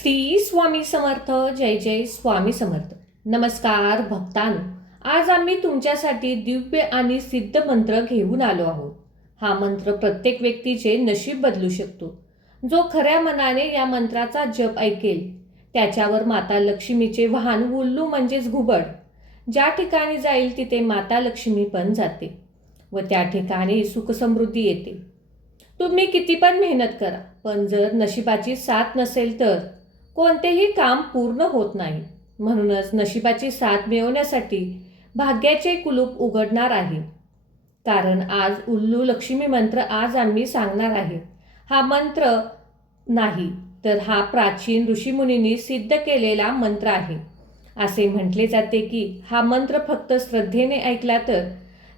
श्री स्वामी समर्थ. जय जय स्वामी समर्थ. नमस्कार भक्तांनो, आज आम्ही तुमच्यासाठी दिव्य आणि सिद्ध मंत्र घेऊन आलो आहोत. हा मंत्र प्रत्येक व्यक्तीचे नशीब बदलू शकतो. जो खऱ्या मनाने या मंत्राचा जप ऐकेल त्याच्यावर माता लक्ष्मीचे वाहन उल्लू म्हणजेच घुबड ज्या ठिकाणी जाईल तिथे माता लक्ष्मी पण जाते व त्या ठिकाणी सुखसमृद्धी येते. तुम्ही किती पण मेहनत करा, पण जर नशिबाची साथ नसेल तर कोणतेही काम पूर्ण होत नाही. म्हणूनच नशिबाची साथ मिळवण्यासाठी भाग्याचे कुलूप उघडणार आहे. कारण आज उल्लू लक्ष्मी मंत्र आज आम्ही सांगणार आहे. हा मंत्र नाही तर हा प्राचीन ऋषीमुनींनी सिद्ध केलेला मंत्र आहे. असे म्हटले जाते की हा मंत्र फक्त श्रद्धेने ऐकला तर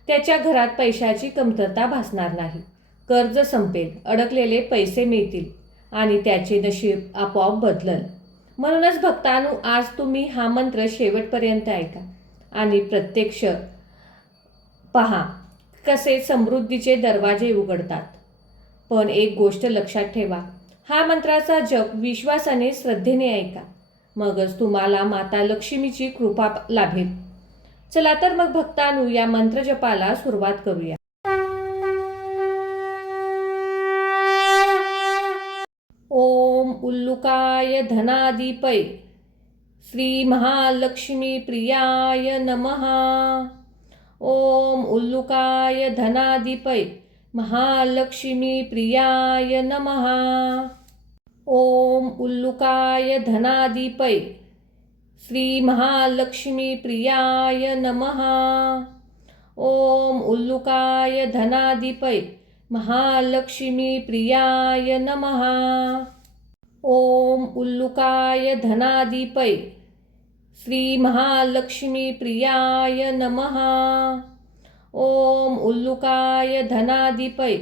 त्याच्या घरात पैशाची कमतरता भासणार नाही, कर्ज संपेल, अडकलेले पैसे मिळतील आणि त्याचे नशीब आपोआप बदलल. म्हणूनच भक्तांनो, आज तुम्ही हा मंत्र शेवटपर्यंत ऐका आणि प्रत्यक्ष पहा कसे समृद्धीचे दरवाजे उघडतात. पण एक गोष्ट लक्षात ठेवा, हा मंत्राचा जप विश्वासाने श्रद्धेने ऐका, मगच तुम्हाला माता लक्ष्मीची कृपा लाभेल. चला तर मग भक्तांनो, या मंत्रजपाला सुरुवात करूया. ओम उल्लुकाय धनाधिपै श्री महालक्ष्मी प्रियाय नमः. ओम उल्लुकाय धनाधिपै महालक्ष्मी प्रियाय नमः. ओम उल्लुकाय धनाधिपै श्री महालक्ष्मी प्रियाय नमः. ओम उल्लुकाय धनाधिपै महालक्ष्मी प्रियाय नमः. ओम उल्लुकाय धनाधिपै श्री महालक्ष्मी प्रियाय नमः. ओम उल्लुकाय धनाधिपै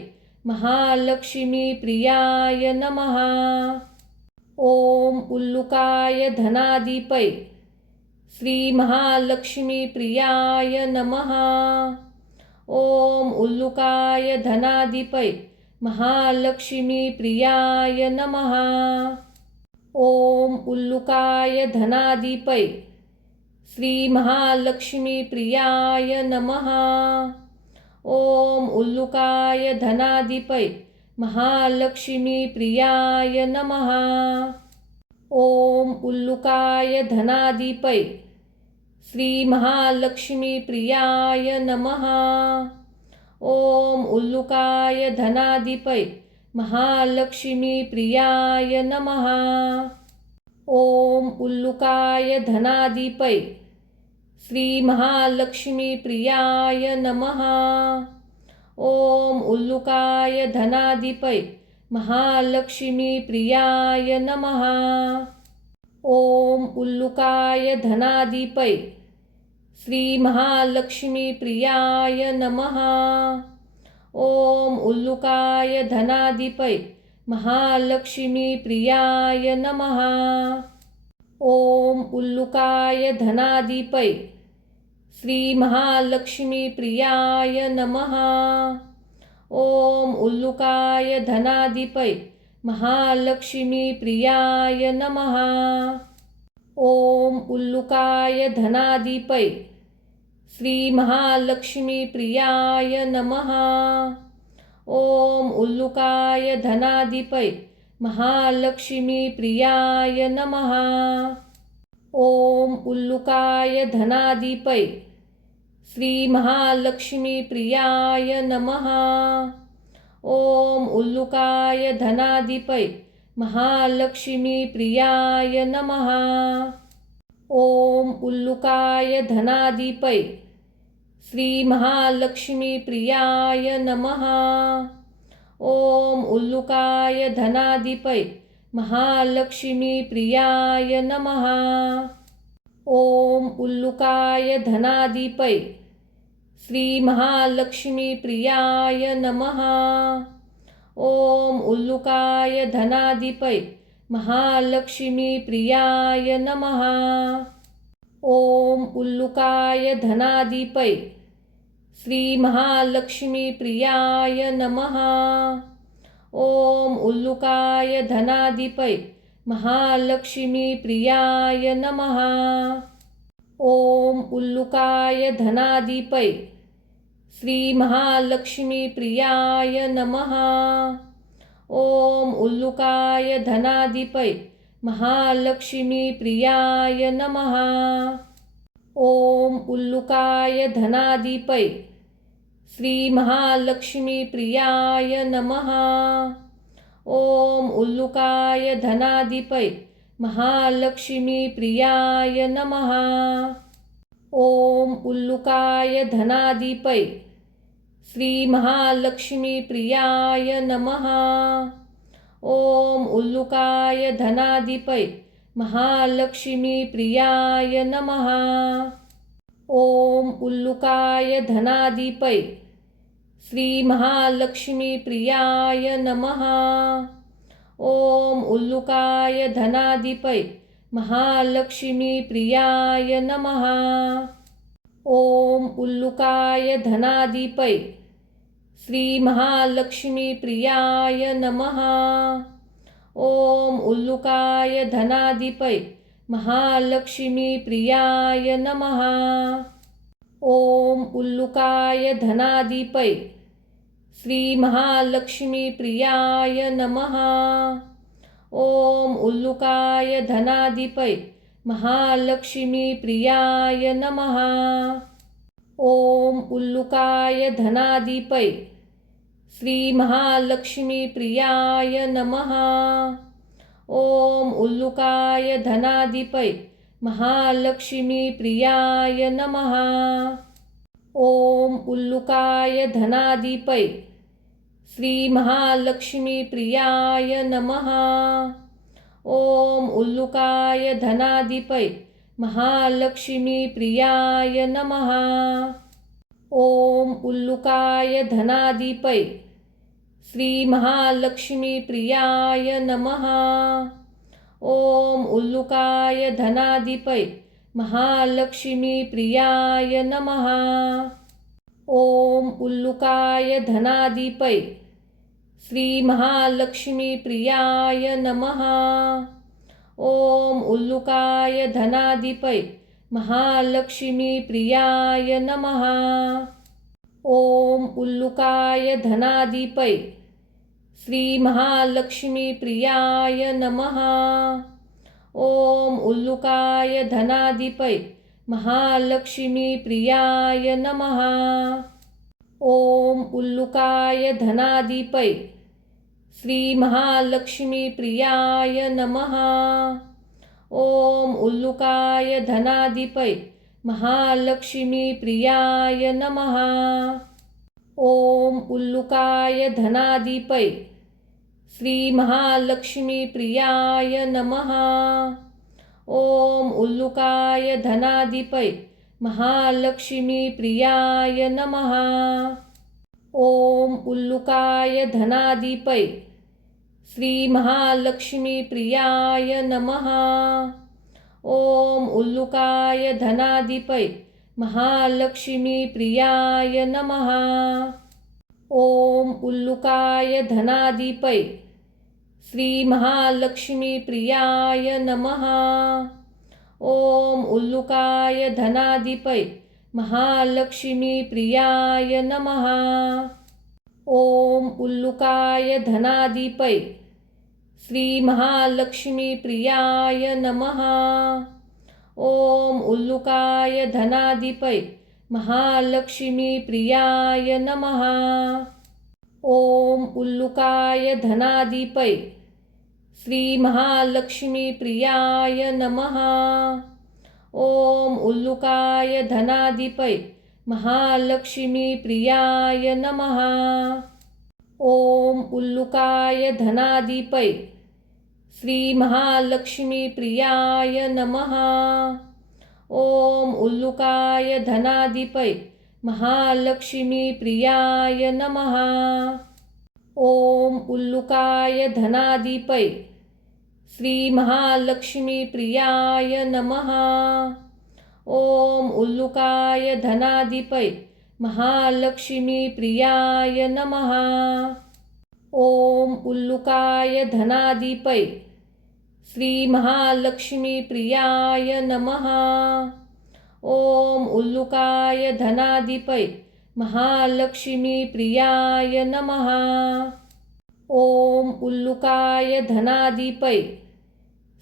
महालक्ष्मी प्रियाय नमः. ओम उल्लुकाय धनाधिपै श्री महालक्ष्मी प्रियाय नमः. ओम उल्लुकाय धनाधिपै महालक्ष्मी प्रियाय नमः. ओम उल्लुकाय धनाधिपै श्री महालक्ष्मी प्रियाय नमः. ओम उल्लुकाय धनाधिपै महालक्ष्मी प्रियाय नमः. ओम उल्लुकाय धनाधिपै श्री महालक्ष्मी प्रियाय नमः. ओम उल्लुकाय धनाधिपै महालक्ष्मी प्रियाय नमः. ओम उल्लुकाय धनाधिपै श्री महालक्ष्मी प्रियाय नमः. ओम उल्लुकाय धनाधिपै महालक्ष्मी प्रियाय नमः. ओम उल्लुकाय धनाधिपै श्री महालक्ष्मी प्रियाय नमः. ओम उल्लुकाय धनाधिपै महालक्ष्मी प्रियाय नमः. ओम उल्लुकाय धनाधिपै श्री महालक्ष्मी प्रियाय नमः. ओम उल्लुकाय धनाधिपै महालक्ष्मी प्रियाय नमः. ओम उल्लुकाय धनाधिपै श्री महालक्ष्मी प्रियाय नमः. ओम उल्लुकाय धनाधिपै महालक्ष्मी प्रियाय नमः. ओम उल्लुकाय धनाधिपै श्री महालक्ष्मी प्रियाय नमः. ओम उल्लुकाय धनाधिपै महालक्ष्मी प्रियाय नमः. ओम उल्लुकाय धनाधिपै श्री महालक्ष्मी प्रियाय नमः. ओम उल्लुकाय धनाधिपै महालक्ष्मी प्रियाय नमः. ओम उल्लुकाय धनाधिपै श्री महालक्ष्मी प्रियाय नमः. ओम उल्लुकाय धनाधिपै महालक्ष्मी प्रियाय नमः. ओम उल्लुकाय धनाधिपै श्री महालक्ष्मी प्रियाय नमः. ओम उल्लुकाय धनाधिपै महालक्ष्मी प्रियाय नमः। ओम उल्लुकाय धनाधिपै श्री महालक्ष्मी प्रियाय नमः। ओम उल्लुकाय धनाधिपै महालक्ष्मी प्रियाय नमः। ओम उल्लुकाय धनाधिपै श्री महालक्ष्मी प्रियाय नमः। ओम उल्लुकाय धनाधिपै महालक्ष्मी प्रियाय नमः। ओम उल्लुकाय धनाधिपै श्री महालक्ष्मी प्रियाय नमः। ओम उल्लुकाय धनाधिपै महालक्ष्मी प्रियाय नमः। ओम उल्लुकाय धनाधिपै श्री महालक्ष्मी प्रियाय नमः। ओम उल्लुकाय धनाधिपै महालक्ष्मी प्रियाय नमः। ओम उल्लुकाय धनाधिपै श्री महालक्ष्मी प्रियाय नमः। ओम उल्लुकाय धनाधिपै महालक्ष्मी प्रियाय नमः। ओम उल्लुकाय धनाधिपै श्री महालक्ष्मी प्रियाय नमः। ओम उल्लुकाय धनाधिपै महालक्ष्मी प्रियाय नमः। ओम उल्लुकाय धनाधिपै श्री महालक्ष्मी प्रियाय नमः। ओम उल्लुकाय धनाधिपै महालक्ष्मी प्रियाय नमः। ओम उल्लुकाय धनाधिपै श्री महालक्ष्मी प्रियाय नमः। ओम उल्लुकाय धनाधिपै महालक्ष्मी प्रियाय नमः। ओम उल्लुकाय धनाधिपै श्री महालक्ष्मी प्रियाय नमः। ओम उल्लुकाय धनाधिपै महालक्ष्मी प्रियाय नमः। ओम उल्लुकाय धनाधिपै श्री महालक्ष्मी प्रियाय नमः। ओम उल्लुकाय धनाधिपै महालक्ष्मी प्रियाय नमः। ओम उल्लुकाय धनाधिपै श्री महालक्ष्मी प्रियाय नमः। ओम उल्लुकाय धनाधिपै महालक्ष्मी प्रियाय नमः। ओम उल्लुकाय धनाधिपै श्री महालक्ष्मी प्रियाय नमः। ओम उल्लुकाय धनाधिपै महालक्ष्मी प्रियाय नमः। ओम उल्लुकाय धनाधिपै श्री महालक्ष्मी प्रियाय नमः। ओम उल्लुकाय धनाधिपै महालक्ष्मी प्रियाय नमः। ओम उल्लुकाय धनाधिपै श्री महालक्ष्मी प्रियाय नमः। ओम उल्लुकाय धनाधिपै महालक्ष्मी प्रियाय नमः। ओम उल्लुकाय धनाधिपै श्री महालक्ष्मी प्रियाय नमः। ओम उल्लुकाय धनाधिपै महालक्ष्मी प्रियाय नमः। ओम उल्लुकाय धनाधिपै श्री महालक्ष्मी प्रियाय नमः। ओम उल्लुकाय धनाधिपै महालक्ष्मी प्रियाय नमः। ओम उल्लुकाय धनाधिपै श्री महालक्ष्मी प्रियाय नमः। ओम उल्लुकाय धनाधिपै महालक्ष्मी प्रियाय नमः। ओम उल्लुकाय धनाधिपै श्री महालक्ष्मी प्रियाय नमः। ओम उल्लुकाय धनाधिपै महालक्ष्मी प्रियाय नमः। ओम उल्लुकाय धनाधिपै श्री महालक्ष्मी प्रियाय नमः। ओम उल्लुकाय धनाधिपै महालक्ष्मी प्रियाय नमः। ओम उल्लुकाय धनाधिपै श्री महालक्ष्मी प्रियाय नमः। ओम उल्लुकाय धनाधिपै महालक्ष्मी प्रियाय नमः। ओम उल्लुकाय धनाधिपै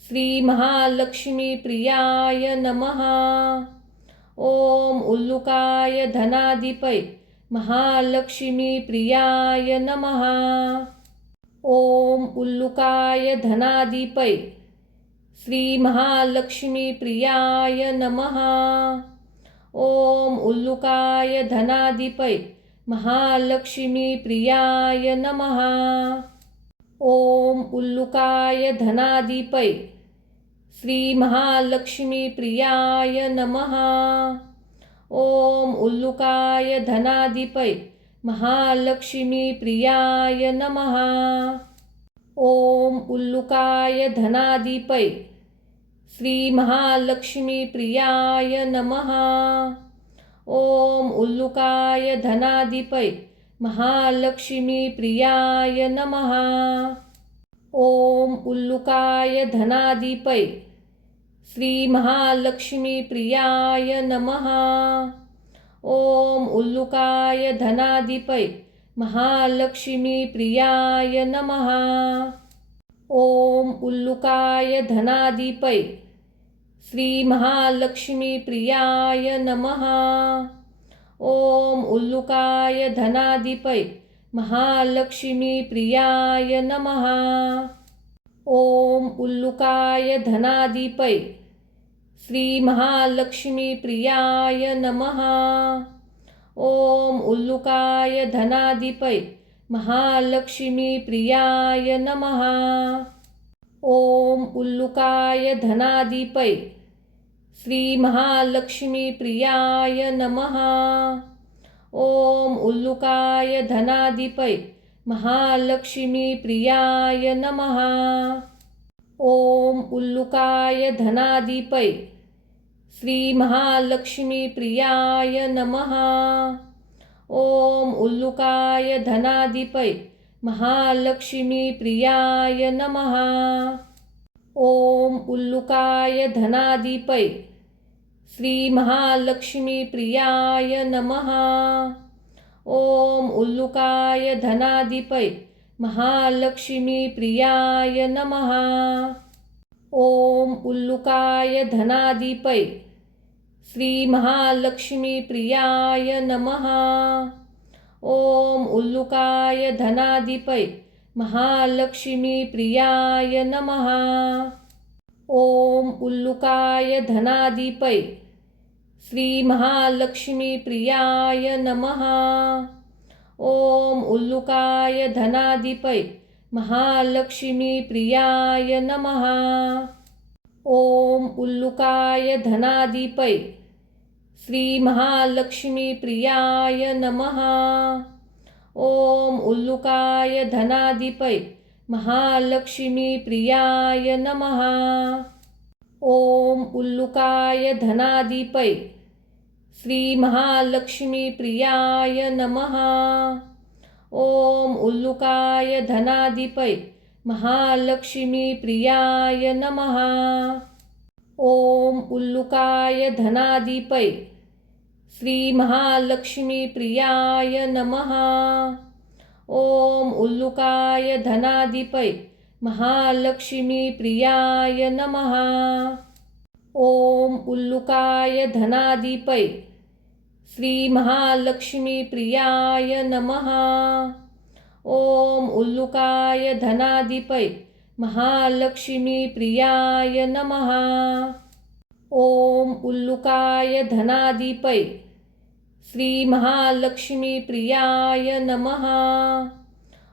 श्री महालक्ष्मी प्रियाय नमः। ओम उल्लुकाय धनाधिपै महालक्ष्मी प्रियाय नमः। ओम उल्लुकाय धनाधिपै श्री महालक्ष्मी प्रियाय नमः। ओम उल्लुकाय धनाधिपै महालक्ष्मी प्रियाय नमः। ओम उल्लुकाय धनाधिपै श्री महालक्ष्मी प्रियाय नमः। ओम उल्लुकाय धनाधिपै महालक्ष्मी प्रियाय नमः। ओम उल्लुकाय धनाधिपै श्री महालक्ष्मी प्रियाय नमः। ओम उल्लुकाय धनाधिपै महालक्ष्मी प्रियाय नमः। ओम उल्लुकाय धनाधिपै श्री महालक्ष्मी प्रियाय नमः। ओम उल्लुकाय धनाधिपै महालक्ष्मी प्रियाय नमः। ओम उल्लुकाय धनाधिपै श्री महालक्ष्मी प्रियाय नमः। ओम उल्लुकाय धनाधिपै महालक्ष्मी प्रियाय नमः। ओम उल्लुकाय धनाधिपै श्री महालक्ष्मी प्रियाय नमः। ओम उल्लुकाय धनाधिपै महालक्ष्मी प्रियाय नमः। ओम उल्लुकाय धनाधिपै श्री महालक्ष्मी प्रियाय नमः। ओम उल्लुकाय धनाधिपै महालक्ष्मी प्रियाय नमः। ओम उल्लुकाय धनाधिपै श्री महालक्ष्मी प्रियाय नमः। ओम उल्लुकाय धनाधिपै महालक्ष्मी प्रियाय नमः। ओम उल्लुकाय धनाधिपै श्री महालक्ष्मी प्रियाय नमः। ओम उल्लुकाय धनाधिपै महालक्ष्मी प्रियाय नमः। ओम उल्लुकाय धनाधिपै श्री महालक्ष्मी प्रियाय नमः। ओम उल्लुकाय धनाधिपै महालक्ष्मी प्रियाय नमः। ओम उल्लुकाय धनाधिपै श्री महालक्ष्मी प्रियाय नमः। ओम उल्लुकाय धनाधिपै महालक्ष्मी प्रियाय नमः। ओम उल्लुकाय धनाधिपै श्री महालक्ष्मी प्रियाय नमः। ओम उल्लुकाय धनाधिपै महालक्ष्मी प्रियाय नमः। ओम उल्लुकाय धनाधिपै श्री महालक्ष्मी प्रियाय नमः। ओम उल्लुकाय धनाधिपै महालक्ष्मी प्रियाय नमः। ओम उल्लुकाय धनाधिपै श्री महालक्ष्मी प्रियाय नमः। ओम उल्लुकाय धनाधिपै महालक्ष्मी प्रियाय नमः। ओम उल्लुकाय धनाधिपै श्री महालक्ष्मी प्रियाय नमः। ओम उल्लुकाय धनाधिपै महालक्ष्मी प्रियाय नमः। ओम उल्लुकाय धनाधिपै श्री महालक्ष्मी प्रियाय नमः।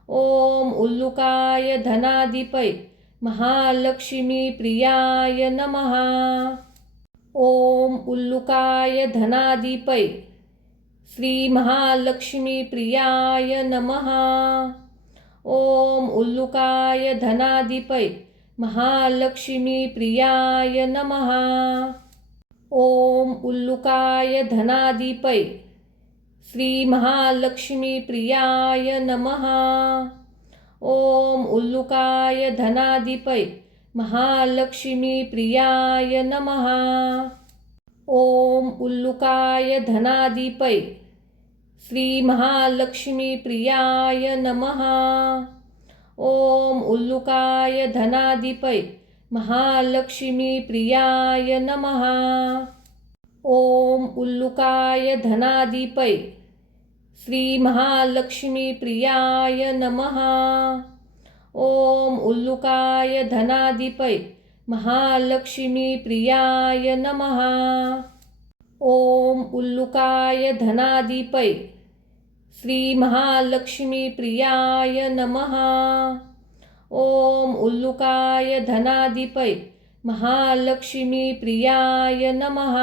ओम उल्लुकाय धनाधिपै महालक्ष्मी प्रियाय नमः। ओम उल्लुकाय धनाधिपै श्री महालक्ष्मी प्रियाय नमः। ओम उल्लुकाय धनाधिपै महालक्ष्मी प्रियाय नमः। ओम उल्लुकाय धनाधिपै श्री महालक्ष्मी प्रियाय नमः। ओम उल्लुकाय धनाधिपै महालक्ष्मी प्रियाय नमः। ओम उल्लुकाय धनाधिपै श्री महालक्ष्मी प्रियाय नमः। ओम उल्लुकाय धनाधिपै महालक्ष्मी प्रियाय नमः। ओम उल्लुकाय धनाधिपै श्री महालक्ष्मी प्रियाय नमः। ओम उल्लुकाय धनाधिपै महालक्ष्मी प्रियाय नमः। ओम उल्लुकाय धनाधिपै श्री महालक्ष्मी प्रियाय नमः। ओम उल्लुकाय धनाधिपै महालक्ष्मी प्रियाय नमः।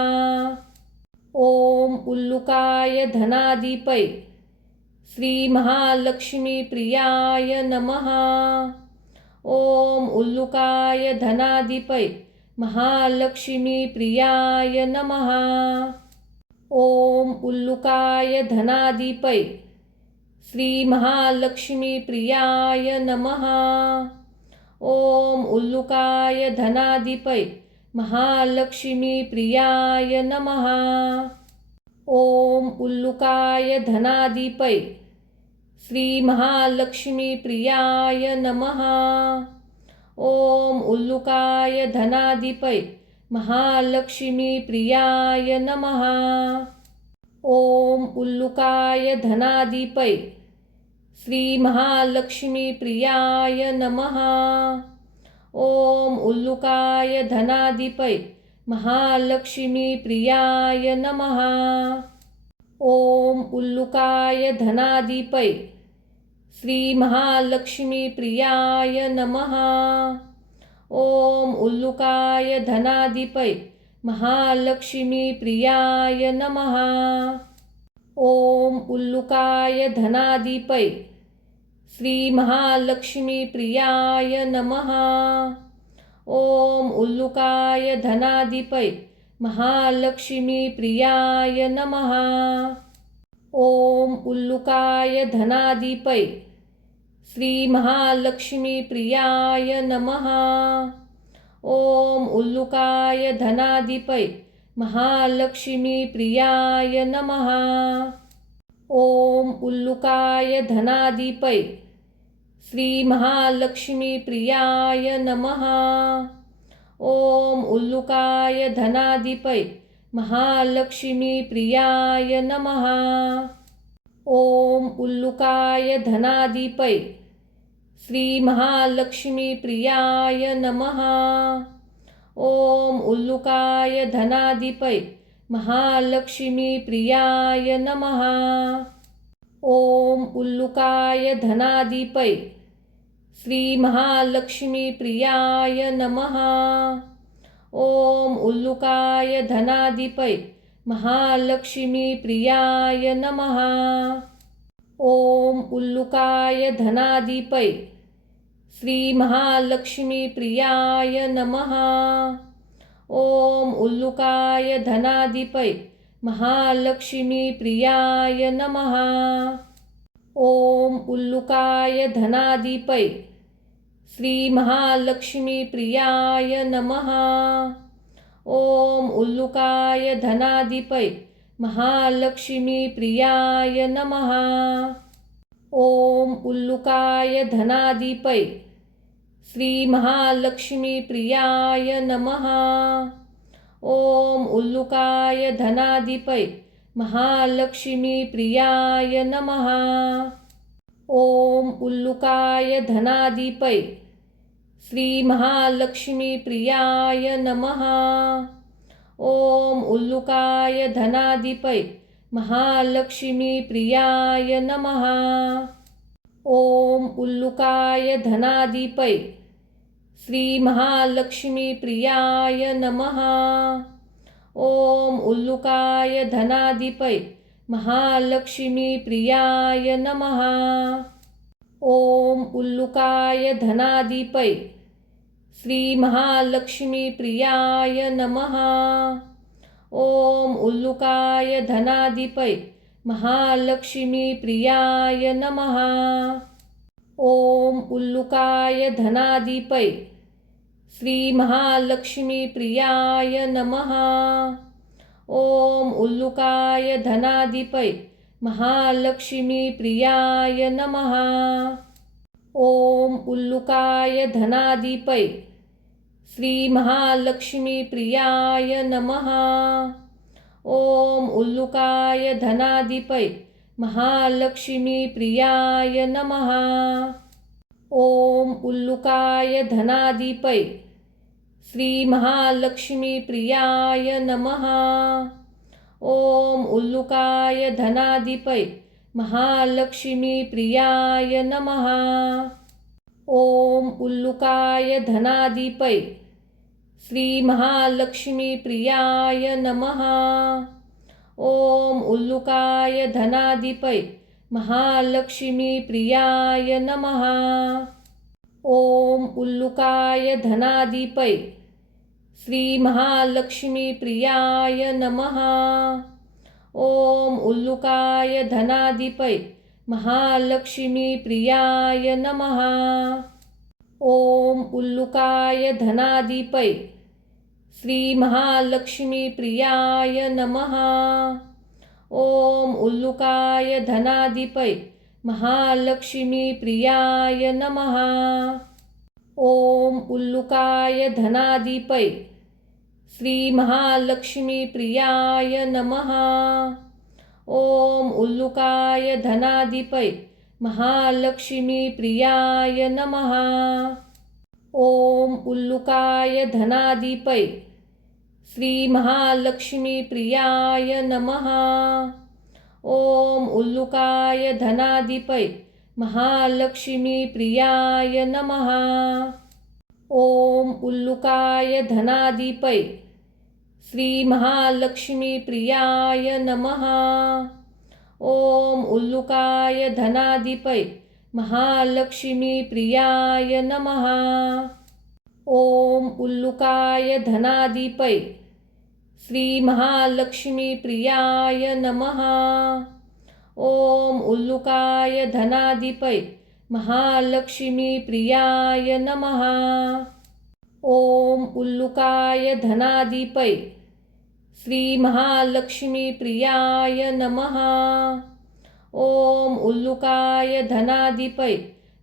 ओम उल्लुकाय धनाधिपै श्री महालक्ष्मी प्रियाय नमः। ओम उल्लुकाय धनाधिपै महालक्ष्मी प्रियाय नमः। ओम उल्लुकाय धनाधिपै श्री महालक्ष्मी प्रियाय नमः। ओम उल्लुकाय धनाधिपै महालक्ष्मी प्रियाय नमः। ओम उल्लुकाय धनाधिपै श्री महालक्ष्मी प्रियाय नमः। ओम उल्लुकाय धनाधिपै महालक्ष्मी प्रियाय नमः। ओम उल्लुकाय धनाधिपै श्री महालक्ष्मी प्रियाय नमः। ओम उल्लुकाय धनाधिपै महालक्ष्मी प्रियाय नमः। ओम उल्लुकाय धनाधिपै श्री महालक्ष्मी प्रियाय नमः। ओम उल्लुकाय धनाधिपै महालक्ष्मी प्रियाय नमः। ओम उल्लुकाय धनाधिपै श्री महालक्ष्मी प्रियाय नमः। ओम उल्लुकाय धनाधिपै महालक्ष्मी प्रियाय नमः। ओम उल्लुकाय धनाधिपै श्री महालक्ष्मी प्रियाय नमः। ओम उल्लुकाय धनाधिपै महालक्ष्मी प्रियाय नमः। ओम उल्लुकाय धनाधिपै श्री महालक्ष्मी प्रियाय नमः। ओम उल्लुकाय धनाधिपै महालक्ष्मी प्रियाय नमः। ओम उल्लुकाय धनाधिपै श्री महालक्ष्मी प्रियाय नमः। ओम उल्लुकाय धनाधिपै महालक्ष्मी प्रियाय नमः। ओम उल्लुकाय धनाधिपै श्री महालक्ष्मी प्रियाय नमः। ओम उल्लुकाय धनाधिपै महालक्ष्मी प्रियाय नमः। ओम उल्लुकाय धनाधिपै श्री महालक्ष्मी प्रियाय नमः। ओम उल्लुकाय धनाधिपै महालक्ष्मी प्रियाय नमः। ओम उल्लुकाय धनाधिपै श्री महालक्ष्मी प्रियाय नमः। ओम उल्लुकाय धनाधिपै महालक्ष्मी प्रियाय नमः। ओम उल्लुकाय धनाधिपै श्री महालक्ष्मी प्रियाय नमः। ओम उल्लुकाय धनाधिपै महालक्ष्मी प्रियाय नमः। ओम उल्लुकाय धनाधिपै श्री महालक्ष्मी प्रियाय नमः। ओम उल्लुकाय धनाधिपै महालक्ष्मी प्रियाय नमः। ओम उल्लुकाय धनाधिपै श्री महालक्ष्मी प्रियाय नमः। ओम उल्लुकाय धनाधिपै महालक्ष्मी प्रियाय नमः। ओम उल्लुकाय धनाधिपै श्री महालक्ष्मी प्रियाय नमः। ओम उल्लुकाय धनाधिपै महालक्ष्मी प्रियाय नमः। ओम उल्लुकाय धनाधिपै श्री महालक्ष्मी प्रियाय नमः। ओम उल्लुकाय धनाधिपै महालक्ष्मी प्रियाय नमः। ओम उल्लुकाय धनाधिपै श्री महालक्ष्मी प्रियाय नमः। ओम उल्लुकाय धनाधिपै महालक्ष्मी प्रियाय नमः। ओम उल्लुकाय धनाधिपै श्री महालक्ष्मी प्रियाय नमः। ओम उल्लुकाय धनाधिपै महालक्ष्मी प्रियाय नमः। ओम उल्लुकाय धनाधिपै श्री महालक्ष्मी प्रियाय नमः। ओम उल्लुकाय धनाधिपै महालक्ष्मी प्रियाय नमः। ओम उल्लुकाय धनाधिपै श्री महालक्ष्मी प्रियाय नमः। ओम उल्लुकाय धनाधिपै महालक्ष्मी प्रियाय नमः। ओम उल्लुकाय धनाधिपै श्री महालक्ष्मी प्रियाय नमः। ओम उल्लुकाय धनाधिपै महालक्ष्मी प्रियाय नमः। ओम उल्लुकाय धनाधिपै श्री महालक्ष्मी प्रियाय नमः। ओम उल्लुकाय धनाधिपै महालक्ष्मी प्रियाय नमः। ओम उल्लुकाय धनाधिपै श्री महालक्ष्मी प्रियाय नमः। ओम उल्लुकाय धनाधिपै महालक्ष्मी प्रियाय नमः। ओम उल्लुकाय धनाधिपै श्री महालक्ष्मी प्रियाय नमः। ओम उल्लुकाय धनाधिपै महालक्ष्मी प्रियाय नमः। ओम उल्लुकाय धनाधिपै श्री महालक्ष्मी प्रियाय नमः। ओम उल्लुकाय धनाधिपै महालक्ष्मी प्रियाय नमः। ओम उल्लुकाय धनाधिपै श्री महालक्ष्मी प्रियाय नमः। ओम उल्लुकाय धनाधिपै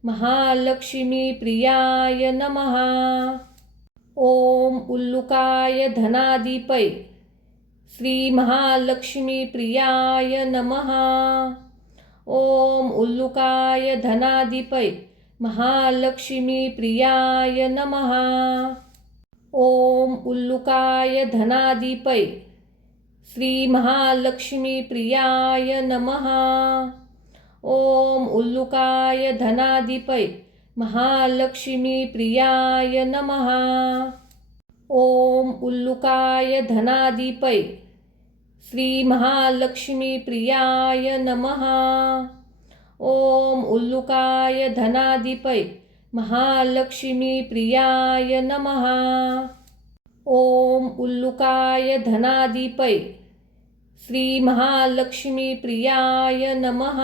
महालक्ष्मी प्रियाय नमः। ओम उल्लुकाय धनाधिपै श्री महालक्ष्मी प्रियाय नमः। ओम उल्लुकाय धनाधिपै महालक्ष्मी प्रियाय नमः। ओम उल्लुकाय धनाधिपै श्री महालक्ष्मी प्रियाय नमः। ओम उल्लुकाय धनाधिपै महालक्ष्मी प्रियाय नमः। ओम उल्लुकाय धनाधिपै श्री महालक्ष्मी प्रियाय नमः। ओम उल्लुकाय धनाधिपै महालक्ष्मी प्रियाय नमः। ओम उल्लुकाय धनाधिपै श्री महालक्ष्मी प्रियाय नमः।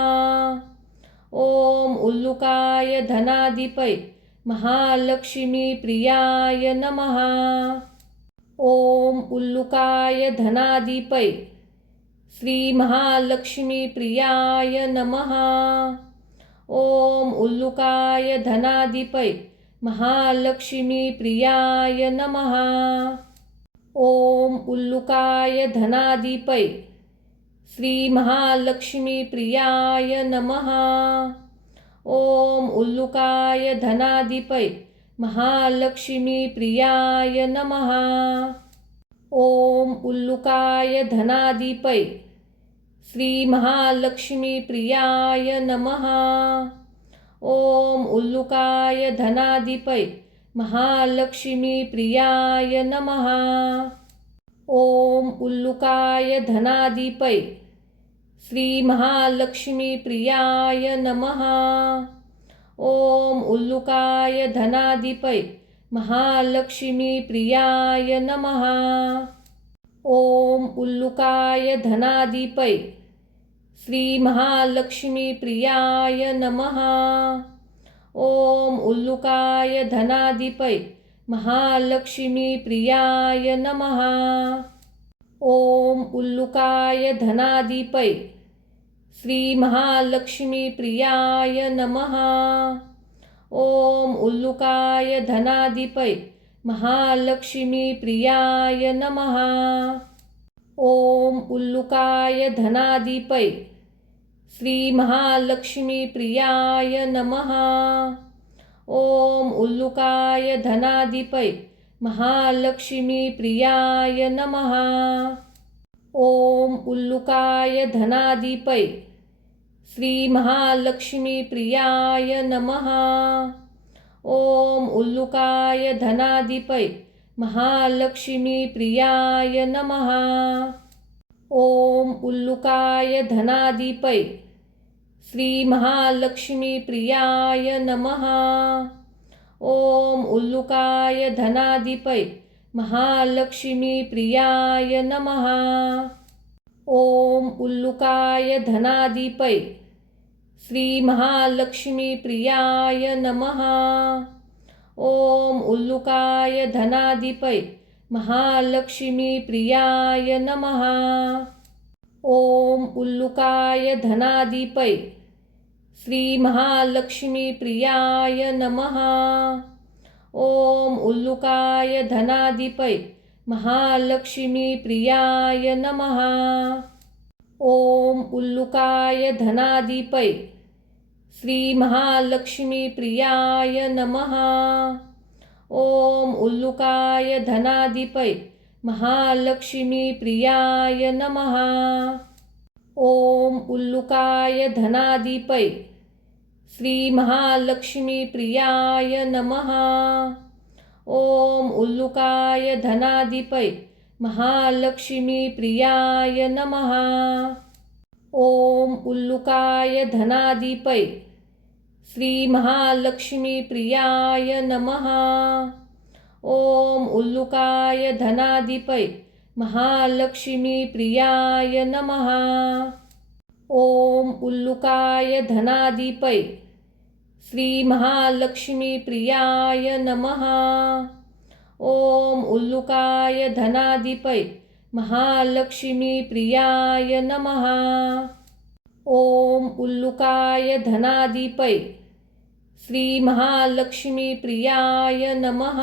ओम उल्लुकाय धनाधिपै महालक्ष्मी प्रियाय नमः। ओम उल्लुकाय धनाधिपै श्री महालक्ष्मी प्रियाय नमः। ओम उल्लुकाय धनाधिपै महालक्ष्मी प्रियाय नमः। ओम उल्लुकाय धनाधिपै श्री महालक्ष्मी प्रियाय नमः। ओम उल्लुकाय धनाधिपै महालक्ष्मी प्रियाय नमः। ओम उल्लुकाय धनाधिपै श्री महालक्ष्मी प्रियाय नमः। ओम उल्लुकाय धनाधिपै महालक्ष्मी प्रियाय नमः। ओम उल्लुकाय धनाधिपै श्री महालक्ष्मी प्रियाय नमः। ओम उल्लुकाय धनाधिपै महालक्ष्मी प्रियाय नमः। ओम उल्लुकाय धनाधिपै श्री महालक्ष्मी प्रियाय नमः। ओम उल्लुकाय धनाधिपै महालक्ष्मी प्रियाय नमः। ओम उल्लुकाय धनाधिपै श्री महालक्ष्मी प्रियाय नमः। ओम उल्लुकाय धनाधिपै महालक्ष्मी प्रियाय नमः। ओम उल्लुकाय धनाधिपै श्री महालक्ष्मी प्रियाय नमः। ओम उल्लुकाय धनाधिपै महालक्ष्मी प्रियाय नमः। ओम उल्लुकाय धनाधिपै श्री महालक्ष्मी प्रियाय नमः। ओम उल्लुकाय धनाधिपै महालक्ष्मी प्रियाय नमः। ओम उल्लुकाय धनाधिपै श्री महालक्ष्मी प्रियाय नमः। ओम उल्लुकाय धनाधिपै महालक्ष्मी प्रियाय नमः। ओम उल्लुकाय धनाधिपै श्री महालक्ष्मी प्रियाय नमः। ओम उल्लुकाय धनाधिपै महालक्ष्मी प्रियाय नमः। ओम उल्लुकाय धनाधिपै श्री महालक्ष्मी प्रियाय नमः। ओम उल्लुकाय धनाधिपै महालक्ष्मी प्रियाय नमः। ओम उल्लुकाय धनाधिपै श्री महालक्ष्मी प्रियाय नमः। ओम उल्लुकाय धनाधिपै महालक्ष्मी प्रियाय नमः। ओम उल्लुकाय धनाधिपै श्री महालक्ष्मी प्रियाय नमः। ओम उल्लुकाय धनाधिपै महालक्ष्मी प्रियाय नमः। ओम उल्लुकाय धनाधिपै श्री महालक्ष्मी प्रियाय नमः। ओम उल्लुकाय धनाधिपै महालक्ष्मी प्रियाय नमः। ओम उल्लुकाय धनाधिपै श्री महालक्ष्मी प्रियाय नमः। ओम उल्लुकाय धनाधिपै महालक्ष्मी प्रियाय नमः। ओम उल्लुकाय धनाधिपै श्री महालक्ष्मी प्रियाय नमः।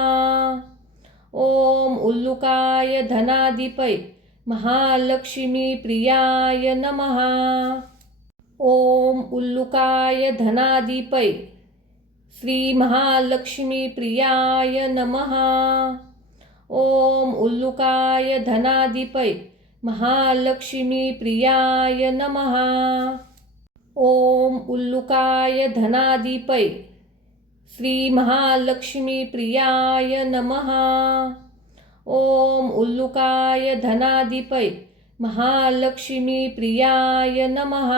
ओम उल्लुकाय धनाधिपै महालक्ष्मी प्रियाय नमः। ओम उल्लुकाय धनाधिपै श्री महालक्ष्मी प्रियाय नमः। ओम उल्लुकाय धनाधिपै महालक्ष्मी प्रियाय नमः। ओम उल्लुकाय धनाधिपै श्री महालक्ष्मी प्रियाय नमः। ओम उल्लुकाय धनाधिपै महालक्ष्मी प्रियाय नमः।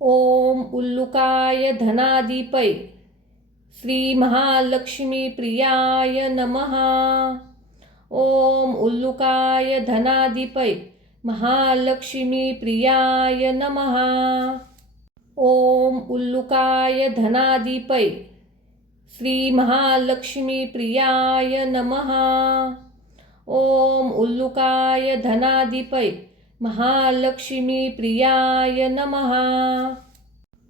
ओम उल्लुकाय धनाधिपै श्री महालक्ष्मी प्रियाय नमः। ओम उल्लुकाय धनाधिपै महालक्ष्मी प्रियाय नमः। ओम उल्लुकाय धनाधिपै श्री महालक्ष्मी प्रियाय नमः। ओम उल्लुकाय धनाधिपै महालक्ष्मी प्रियाय नमः।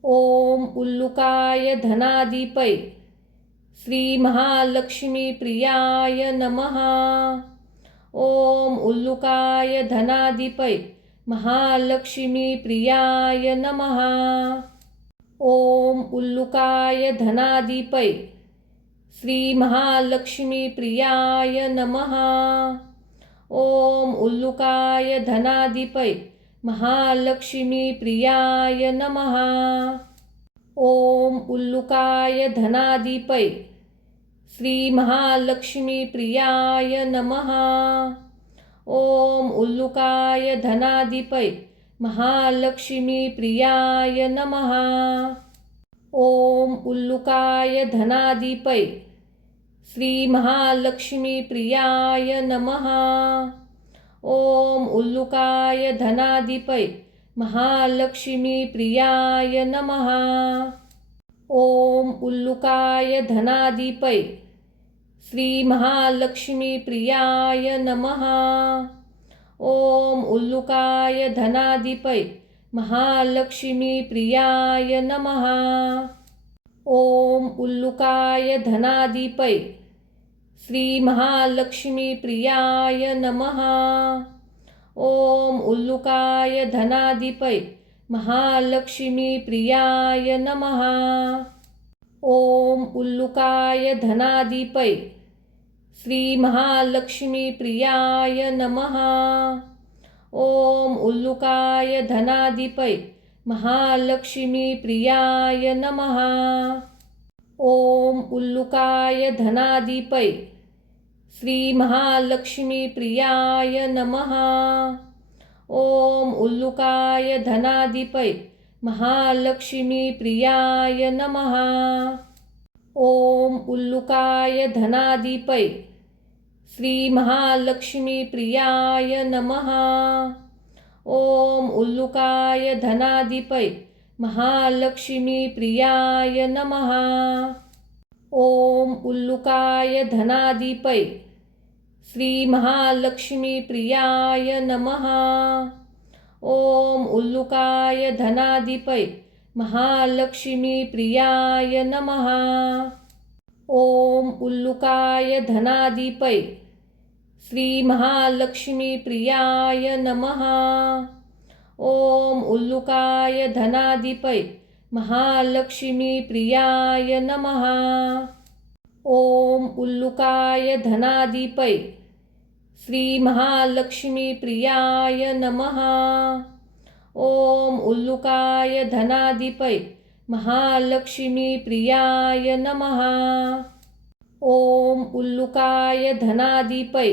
ओम उल्लुकाय धनाधिपै श्री महालक्ष्मी प्रियाय नमः। ओम उल्लुकाय धनाधिपै महालक्ष्मी प्रियाय नमः। ओम उल्लुकाय धनाधिपै श्री महालक्ष्मी प्रियाय नमः। ओम उल्लुकाय धनाधिपै महालक्ष्मी प्रियाय नमः। ओम उल्लुकाय धनाधिपै श्री महालक्ष्मी प्रियाय नमः। ओम उल्लुकाय धनाधिपै महालक्ष्मी प्रियाय नमः। ओम उल्लुकाय धनाधिपै श्री महालक्ष्मी प्रियाय नमः। ओम उल्लुकाय धनाधिपै महालक्ष्मी प्रियाय नमः। ओम उल्लुकाय धनाधिपै श्री महालक्ष्मी प्रियाय नमः। ओम उल्लुकाय धनाधिपै महालक्ष्मी प्रियाय नमः। ओम उल्लुकाय धनाधिपै श्री महालक्ष्मी प्रियाय नमः। ओम उल्लुकाय धनाधिपै महालक्ष्मी प्रियाय नमः। ओम उल्लुकाय धनाधिपै श्री महालक्ष्मी प्रियाय नमः। ओम उल्लुकाय धनाधिपै महालक्ष्मी प्रियाय नमः। ओम उल्लुकाय धनाधिपै श्री महालक्ष्मी प्रियाय नमः। ओम उल्लुकाय धनाधिपै महालक्ष्मी प्रियाय नमः। ओम उल्लुकाय धनाधिपै श्री महालक्ष्मी प्रियाय नमः। ओम उल्लुकाय धनाधिपै महालक्ष्मी प्रियाय नमः। ओम उल्लुकाय धनाधिपै श्री महालक्ष्मी प्रियाय नमः। ओम उल्लुकाय धनाधिपै महालक्ष्मी प्रियाय नमः। ओम उल्लुकाय धनाधिपै श्री महालक्ष्मी प्रियाय नमः। ओम उल्लुकाय धनाधिपै महालक्ष्मी प्रियाय नमः। ओम उल्लुकाय धनाधिपै श्री महालक्ष्मी प्रियाय नमः। ओम उल्लुकाय धनाधिपै महालक्ष्मी प्रियाय नमः। ओम उल्लुकाय धनाधिपै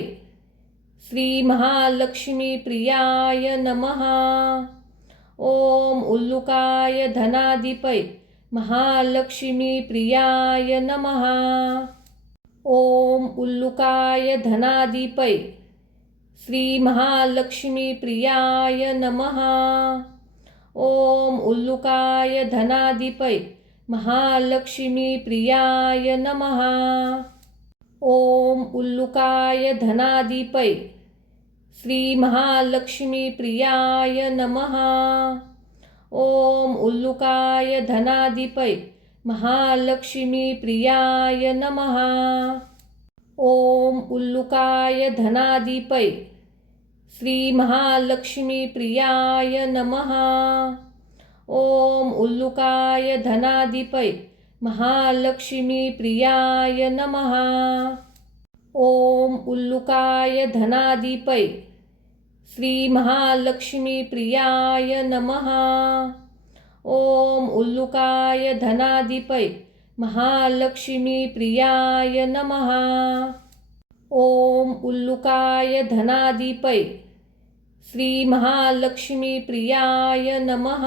श्री महालक्ष्मी प्रियाय नमः। ओम उल्लुकाय धनाधिपै महालक्ष्मी प्रियाय नमः। ओम उल्लुकाय धनाधिपै श्री महालक्ष्मी प्रियाय नमः। ओम उल्लुकाय धनाधिपै महालक्ष्मी प्रियाय नमः। ओम उल्लुकाय धनाधिपै श्री महालक्ष्मी प्रियाय नमः। ओम उल्लुकाय धनाधिपै महालक्ष्मी प्रियाय नमः। ओम उल्लुकाय धनाधिपै श्री महालक्ष्मी प्रियाय नमः। ओम उल्लुकाय धनाधिपै महालक्ष्मी प्रियाय नमः। ओम उल्लुकाय धनाधिपै श्री महालक्ष्मी प्रियाय नमः। ओम उल्लुकाय धनाधिपै महालक्ष्मी प्रियाय नमः। ओम उल्लुकाय धनाधिपै श्री महालक्ष्मी प्रियाय नमः।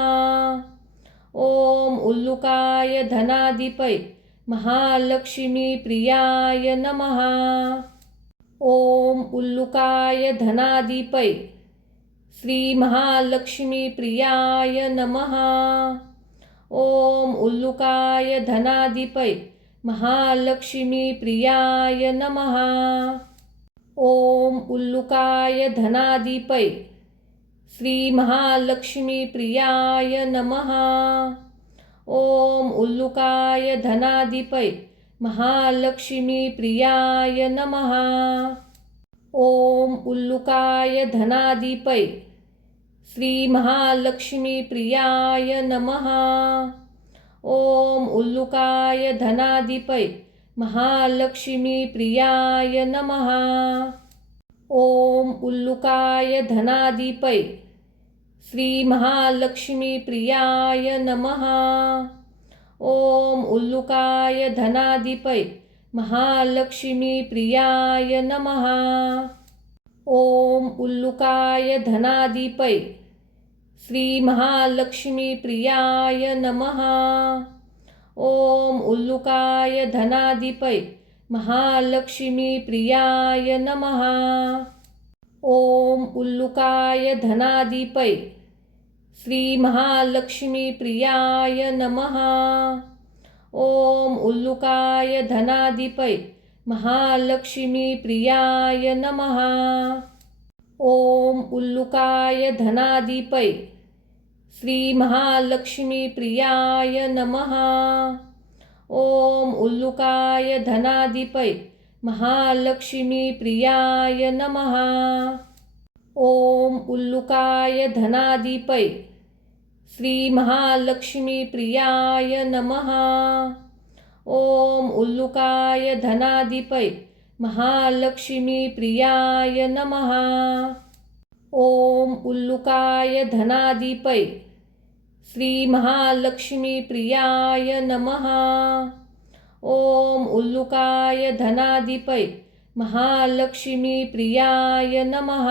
ओम उल्लुकाय धनाधिपै महालक्ष्मी प्रियाय नमः। ओम उल्लुकाय धनाधिपै श्री महालक्ष्मी प्रियाय नमः। ओम उल्लुकाय धनाधिपै महालक्ष्मी प्रियाय नमः। ओम उल्लुकाय धनाधिपै श्री महालक्ष्मी प्रियाय नमः। ओम उल्लुकाय धनाधिपै महालक्ष्मी प्रियाय नमः। ओम उल्लुकाय धनाधिपै श्री महालक्ष्मी प्रियाय नमः। ओम उल्लुकाय धनाधिपै महालक्ष्मी प्रियाय नमः। ओम उल्लुकाय धनाधिपै श्री महालक्ष्मी प्रियाय नमः। ओम उल्लुकाय धनाधिपै महालक्ष्मी प्रियाय नमः। ओम उल्लुकाय धनाधिपै श्री महालक्ष्मी प्रियाय नमः। ओम उल्लुकाय धनाधिपै महालक्ष्मी प्रियाय नमः। ओम उल्लुकाय धनाधिपै श्री महालक्ष्मी प्रियाय नमः। ओम उल्लुकाय धनाधिपै महालक्ष्मी प्रियाय नमः। ओम उल्लुकाय धनाधिपै श्री महालक्ष्मी प्रियाय नमः। ओम उल्लुकाय धनाधिपै महालक्ष्मी प्रियाय नमः। ओम उल्लुकाय धनाधिपै श्री महालक्ष्मी प्रियाय नमः। ओम उल्लुकाय धनाधिपै महालक्ष्मी प्रियाय नमः। ओम उल्लुकाय धनाधिपै श्री महालक्ष्मी प्रियाय नमः। ओम उल्लुकाय धनाधिपै महालक्ष्मी प्रियाय नमः।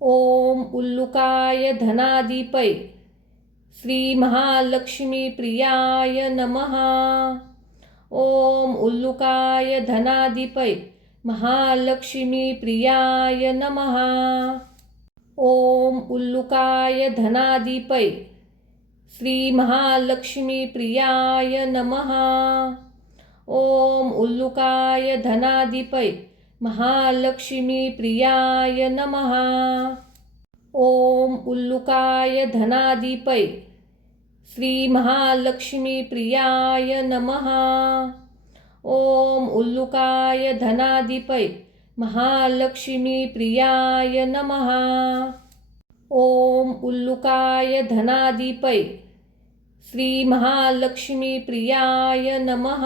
ओम उल्लुकाय धनाधिपै श्री महालक्ष्मी प्रियाय नमः। ओम उल्लुकाय धनाधिपै महालक्ष्मी प्रियाय नमः। ओम उल्लुकाय धनाधिपै श्री महालक्ष्मी प्रियाय नमः। ओम उल्लुकाय धनाधिपै महालक्ष्मी प्रियाय नमः। ओम उल्लुकाय धनाधिपै श्री महालक्ष्मी प्रियाय नमः। ओम उल्लुकाय धनाधिपै महालक्ष्मी प्रियाय नमः। ओम उल्लुकाय धनाधिपै श्री महालक्ष्मी प्रियाय नमः।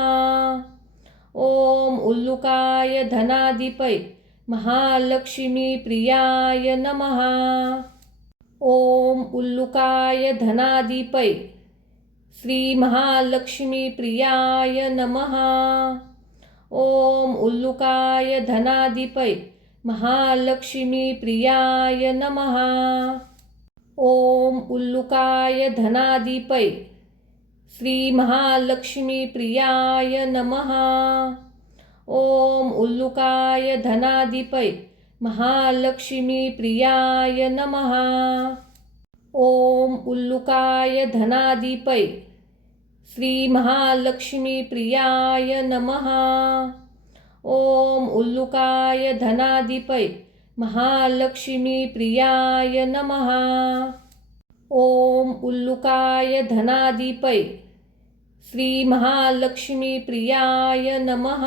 ओम उल्लुकाय धनाधिपै महालक्ष्मी प्रियाय नमः। ओम उल्लुकाय धनाधिपै श्री महालक्ष्मी प्रियाय नमः। ओम उल्लुकाय धनाधिपै महालक्ष्मी प्रियाय नमः। ओम उल्लुकाय धनाधिपै श्री महालक्ष्मी प्रियाय नमः। ओम उल्लुकाय धनाधिपै महालक्ष्मी प्रियाय नमः। ओम उल्लुकाय धनाधिपै श्री महालक्ष्मी प्रियाय नमः। ओम उल्लुकाय धनाधिपै महालक्ष्मी प्रियाय नमः। ओम उल्लुकाय धनाधिपै श्री महालक्ष्मी प्रियाय नमः।